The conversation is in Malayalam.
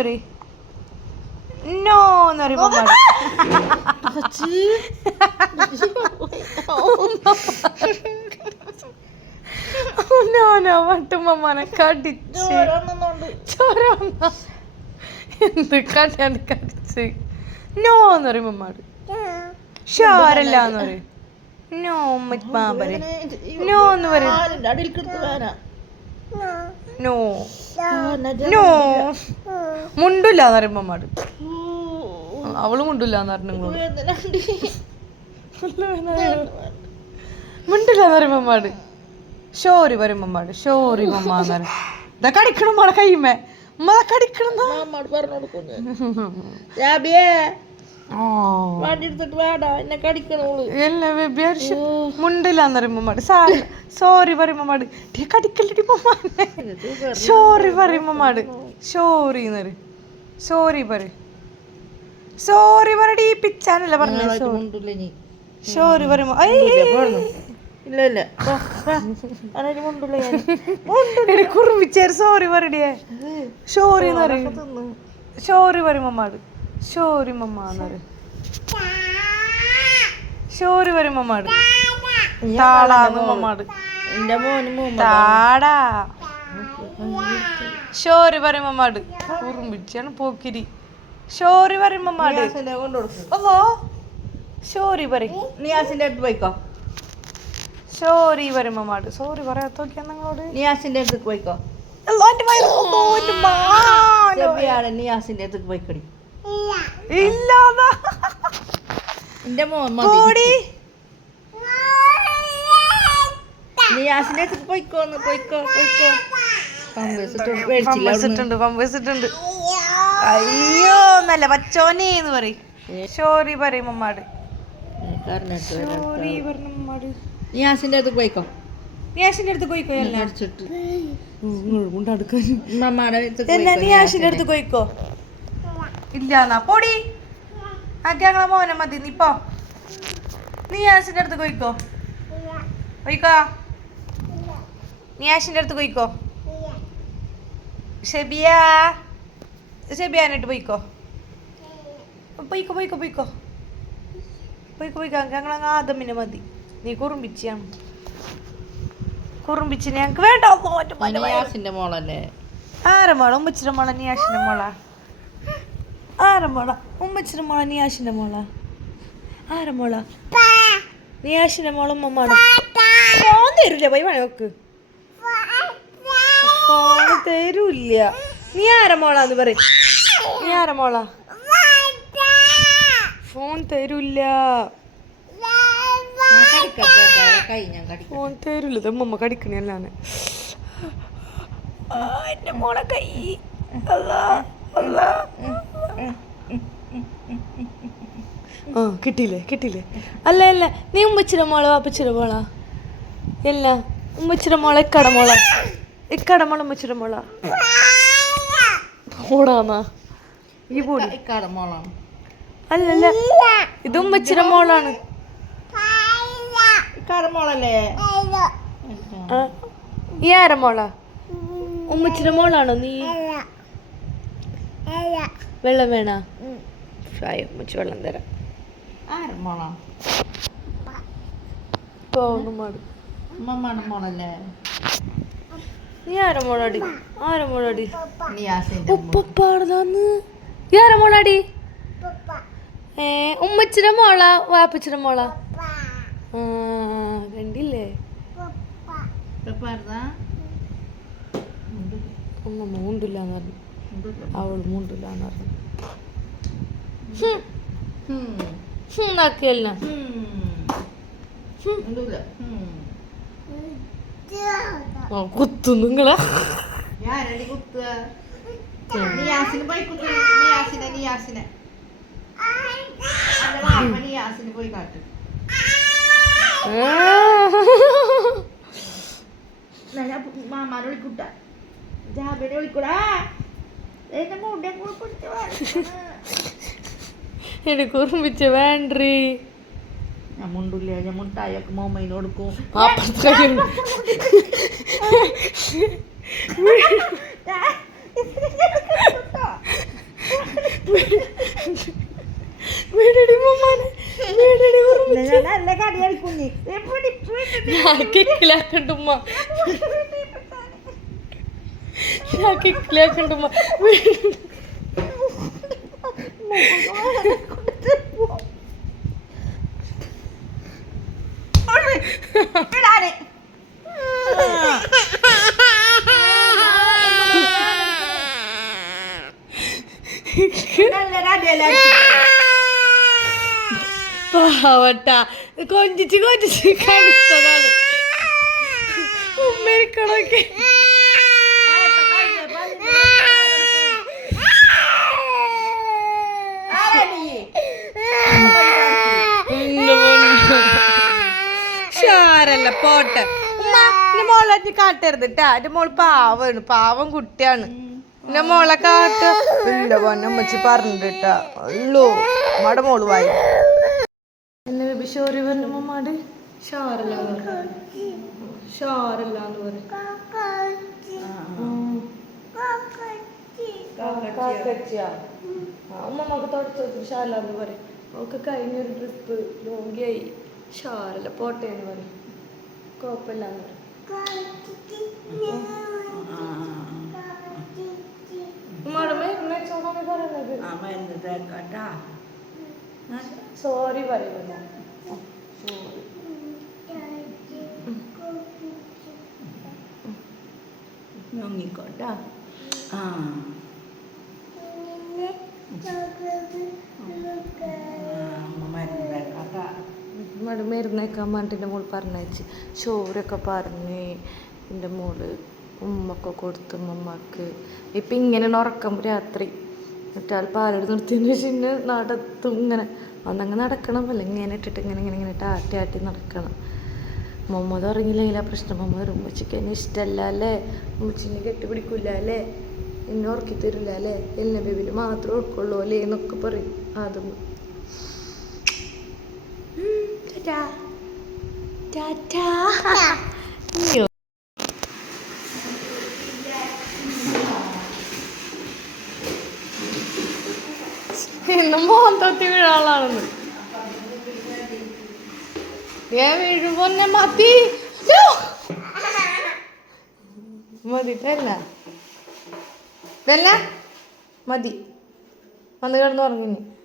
പറയും നോ എന്ന് പറയുമ്പോ മടി. നോ നോ വട്ടുമ്മനെ കടിച്ച്. ചോര വന്നാ. എന്ത് കണ്ടാണ് കടിച്ച്. നോ എന്ന് മടി. ഷാരല്ല എന്ന് പറയും നോ ഉമ്മ പറയും. നോ എന്ന് പറയും. നോ. നോ. മുണ്ടില്ല എന്ന് പറയുമ്പോ മടി അവൾ മുണ്ടില്ല എന്ന് പറഞ്ഞു നിങ്ങളോട്. മുണ്ടില്ല എന്ന് പറയുമ്പോ ഷോറി ഷോറി മമ്മ എന്ന് പറയും. ഇതാ കടിക്കണം മോളെ കയ്യുമേ ഉമ്മ പറയുമ്പോ മാട് സോറി പറയുമ്പോ സോറി ടീ കടിക്കല്ലടി മമ്മാനെ ഷോറി പറയുമ്പോ മാട് ഷോറി എന്ന് പറയും. സോറി പറ സോറി പറടി പിച്ചാനല്ല പറഞ്ഞത് സോറി പറയുമ്പോ ഐ ഇല്ല ഇല്ല. കുറുമ്പിച്ചേര്. സോറി പറയടിയേ ഷോറി എന്ന് പറയും. ഷോറി പറയും മമ്മാട് ഷോറി മമ്മ എന്ന് പറയും. ഷോറി പറയും മമ്മാട് താളാന്ന് മമ്മാട് എന്റെ മോന് മുമ്പ് താടാ. ഷോറി പറയും മമ്മാട് കുറുമ്പിച്ചാണ് പോക്കിരി. ഷോറി പറയുമ്പോ കൊണ്ടുകൊടുക്കും അല്ലോ ഷോറി പറയും. നിയാസിന്റെ അടുത്ത് പോയിക്കോ. ഷോറി പറയും മമ്മാട് സോറി പറയാത്തോക്കിയാ നിങ്ങളോട്? നിയാസിന്റെ അടുത്ത് പോയിക്കോ. നിയാസിന്റെ അടുത്ത് പോയിക്കടി. ഇല്ലാതാ എന്റെ മോൻ പോടി. നിയാസിന്റെ അടുത്ത് പോയിക്കോന്ന് പോയിക്കോ പോയിക്കോ. അയ്യോ നല്ല പച്ചോനെ എന്ന് പറയും. ഷോറി പറയും മമ്മാട് നിയാസിന്റെ അടുത്ത് പോയിക്കോ? നിയാഷിന്റെ അടുത്ത് പോയിക്കോ എല്ലാം? അടിച്ചിട്ട് കൊണ്ടടുക്കാൻ മമ്മാടെ അടുത്ത് എന്നാ നിയാഷിന്റെ അടുത്ത് പോയിക്കോ? ഇല്ലാന്നാ പോടി. ആക്കി ഞങ്ങളെ മോനെ മതി നീ നിയാസിന്റെ അടുത്ത് പോയിക്കോ? പോയിക്കോ? നിയാഷിന്റെ അടുത്ത് പോയിക്കോ? ഷെബിയ ഷെബിയാനായിട്ട് പോയിക്കോ. പോയിക്കോ പോയിക്കോ പോയിക്കോ. പോയിക്കോ പോയിക്കോ. ഞങ്ങളങ്ങ് ആദമിനെ മതി. നീ കുറുമ്പിച്ചാണ് കുറുമ്പിച്ചിന് ഞങ്ങൾക്ക് വേണ്ട. മോളല്ലേ? ആരെ മോള? ഉമ്മച്ചിന്റെ മോള നിയാഷിന്റെ മോള? ആരെ മോള? ഉമ്മച്ചിന്റെ മോള നിയാഷിന്റെ മോള? ആരെ മോള? നിയാഷിന്റെ മോള ഉമ്മമാള ഫോൺ പോയി പണി നോക്ക്. ഫോൺ തരൂല്ല. നീ ആരെ മോളാന്ന് പറ നീ ആരെ മോളാ? ഫോൺ തരൂല്ല. ഫോൺ തരൂല്ല. ഉമ്മ കടിക്കണല്ലാന്ന് എന്റെ മോളെ കൈ. അല്ലാ അല്ലാ ആ കിട്ടിയില്ലേ കിട്ടിയില്ലേ? അല്ല അല്ല. നീ ഉമ്മച്ചിര മോളോ വാപ്പച്ചിര മോളാ? അല്ല ഉമ്മച്ചിര മോളെ കട മോള? ഇക്കട മോള ഉമ്മച്ചിര മോള ഓടാന്നാ ഈ പോടി. അല്ലല്ല ഇത് ഉമ്മച്ചിര മോളാണ് ഈ ആര മോളാ മോളാണോ നീ? വെള്ളം വേണ? ഉമ്മച്ചി വെള്ളം തരാം. ആരെ മോളാ മോളല്ലേ? നീ ആര മോളാടി? ആര മോളാടി? നിയാസിന്റെ ഉപ്പാടുതാന്ന് ഈ ആര മോളാടി? ഏ ഉമ്മച്ചിടെ മോള? വാപ്പച്ചിടെ മോള? കണ്ടില്ലേ? ഉപ്പാടുതാ? മൂണ്ടില്ല പറഞ്ഞു. അവൾ മൂണ്ടില്ലാന്ന് പറഞ്ഞു. ഉം. കുത്തു നിങ്ങളെ. മാമാനെ വിളിക്കൂട്ട. ജാബിനെ വിളിക്കൂടാ. എനിക്ക് ഓർമ്മിച്ച വേണ്ടേ ഞാൻ മുണ്ടില്ല? ഞാൻ മുട്ടായൊക്കെ മോമ്മയിന് കൊടുക്കും. ഞാൻ നല്ല കടി കളിക്കുന്നേ ഞാൻ കിക്കിലാക്കണ്ട ഉമ്മ. ഞാൻ കിക്കിലാക്കണ്ട ഉമ്മ വിടാനെ നല്ല കടിയല്ല പാവട്ട. കൊഞ്ചിച്ച് കൊഞ്ചിച്ച് കടിച്ചതാണ്. ഉമ്മരിക്കണൊക്കെ. ഷാരല്ല പോട്ടെ. ഉമ്മ എന്റെ മോളെ കാട്ടരുത് ട്ടാ. എന്റെ മോൾ പാവാണ് പാവം കുട്ടിയാണ്. എന്റെ മോളെ കാട്ട. ഇല്ല പൊന്നമ്മച്ചി പറഞ്ഞിട്ടാ ഉള്ളൂ ഉമ്മയുടെ മോൾ വായി. എന്നെ ബേബി ഷോറി പറഞ്ഞു മമ്മാട് ഷാറല്ല ഷാറല്ല എന്ന് പറയും ഉമ്മമ്മക്ക് തുടച്ചു ഷാലാന്ന് പറയും അവൾക്ക് കഴിഞ്ഞൊരു ട്രിപ്പ് രോഗിയായി ഷാറല്ല പോട്ടെ എന്ന് പറയും കുഴപ്പമില്ല എന്ന് പറയും സോറി പറയുമല്ലോ സോറി നോങ്ങിക്കോട്ടാ ആ മട മരുന്നേക്കാൻ പറഞ്ഞിട്ട് എന്റെ മോൾ പറഞ്ഞയച്ച്. ചോറൊക്കെ പറഞ്ഞ് എന്റെ മോൾ ഉമ്മക്ക് കൊടുത്തു ഉമ്മക്ക് ഇപ്പം ഇങ്ങനെ ഉറക്കം രാത്രി. എന്നിട്ട് ആൾ പാലെടുത്ത് നിർത്തിയതിന് ശേഷം ഇന്നെ നടത്തും ഇങ്ങനെ. അന്നങ്ങ് നടക്കണം അല്ല ഇങ്ങനെ ഇട്ടിട്ട് ഇങ്ങനെ ഇങ്ങനെ ഇങ്ങനെ ആട്ടി ആട്ടി നടക്കണം. മമ്മത് ഉറങ്ങിയില്ലെങ്കിൽ ആ പ്രശ്നം? മുഹമ്മദ് ഉമ്മച്ചിക്ക് എന്നെ ഇഷ്ടമല്ല അല്ലേ? ഉമ്മച്ചിനെ കെട്ടിപ്പിടിക്കില്ല അല്ലേ? എന്നെ ഉറക്കി തരില്ല അല്ലേ? എന്നെ ബേബിന് മാത്രമേ ഉറക്കുള്ളൂ അല്ലേ എന്നൊക്കെ പറയും. അതും അയ്യോ. ഇന്ന് മോന്തത്തി വീഴാളാണെന്ന് ഞാൻ വീഴുമ്പോ എന്നെ മതി യ്യോ. മതി ഇതല്ല മതി. വന്ന് കിടന്ന് ഉറങ്ങിനി